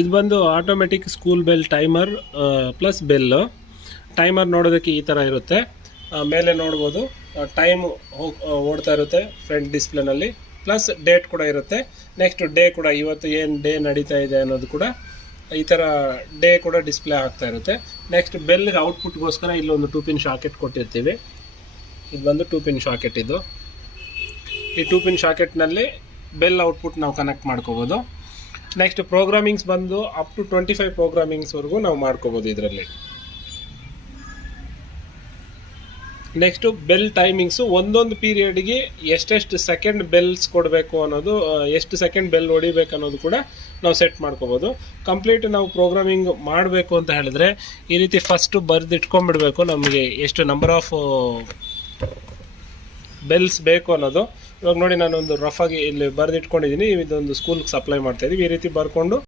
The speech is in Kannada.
ಇದು ಬಂದು automatic school bell timer plus bell. Timer ನೋಡೋದಕ್ಕೆ ಈ ಥರ ಇರುತ್ತೆ. ಮೇಲೆ ನೋಡ್ಬೋದು ಟೈಮ್ ಓಡ್ತಾ ಇರುತ್ತೆ ಫ್ರಂಟ್ ಡಿಸ್ಪ್ಲೇನಲ್ಲಿ, ಪ್ಲಸ್ ಡೇಟ್ ಕೂಡ ಇರುತ್ತೆ. ನೆಕ್ಸ್ಟ್ ಡೇ ಕೂಡ, ಇವತ್ತು ಏನು ಡೇ ನಡೀತಾ ಇದೆ ಅನ್ನೋದು ಕೂಡ ಈ ಥರ ಡೇ ಕೂಡ ಡಿಸ್ಪ್ಲೇ ಆಗ್ತಾ ಇರುತ್ತೆ. ನೆಕ್ಸ್ಟ್ ಬೆಲ್ಗೆ ಔಟ್ಪುಟ್ಗೋಸ್ಕರ ಇಲ್ಲೊಂದು 2 ಪಿನ್ ಶಾಕೆಟ್ ಕೊಟ್ಟಿರ್ತೀವಿ. ಇದು ಬಂದು 2 ಪಿನ್ ಶಾಕೆಟ್. ಇದು ಈ 2 ಪಿನ್ ಶಾಕೆಟ್ನಲ್ಲಿ ಬೆಲ್ ಔಟ್ಪುಟ್ ನಾವು ಕನೆಕ್ಟ್ ಮಾಡ್ಕೋಬೋದು. ನೆಕ್ಸ್ಟ್ ಪ್ರೋಗ್ರಾಮಿಂಗ್ಸ್ ಬಂದು ಅಪ್ ಟು 25 ಪ್ರೋಗ್ರಾಮಿಂಗ್ಸ್ವರೆಗೂ ನಾವು ಮಾಡ್ಕೋಬೋದು ಇದರಲ್ಲಿ. ನೆಕ್ಸ್ಟು ಬೆಲ್ ಟೈಮಿಂಗ್ಸು, ಒಂದೊಂದು ಪೀರಿಯಡ್ಗೆ ಎಷ್ಟೆಷ್ಟು ಸೆಕೆಂಡ್ ಬೆಲ್ಸ್ ಕೊಡಬೇಕು ಅನ್ನೋದು, ಎಷ್ಟು ಸೆಕೆಂಡ್ ಬೆಲ್ ಹೊಡಿಬೇಕು ಅನ್ನೋದು ಕೂಡ ನಾವು ಸೆಟ್ ಮಾಡ್ಕೋಬೋದು. ಕಂಪ್ಲೀಟ್ ನಾವು ಪ್ರೋಗ್ರಾಮಿಂಗ್ ಮಾಡಬೇಕು ಅಂತ ಹೇಳಿದ್ರೆ ಈ ರೀತಿ ಫಸ್ಟು ಬರೆದಿಟ್ಕೊಂಡ್ಬಿಡ್ಬೇಕು ನಮಗೆ ಎಷ್ಟು ನಂಬರ್ ಆಫ್ ಬೆಲ್ಸ್ ಬೇಕು ಅನ್ನೋದು. ಇವಾಗ ನೋಡಿ, ನಾನೊಂದು ರಫ್ ಆಗಿ ಇಲ್ಲಿ ಬರೆದಿಟ್ಕೊಂಡಿದ್ದೀನಿ. ಇದೊಂದು ಸ್ಕೂಲ್ಗೆ ಸಪ್ಲೈ ಮಾಡ್ತಾಯಿದ್ದೀವಿ. ಈ ರೀತಿ ಬರ್ಕೊಂಡು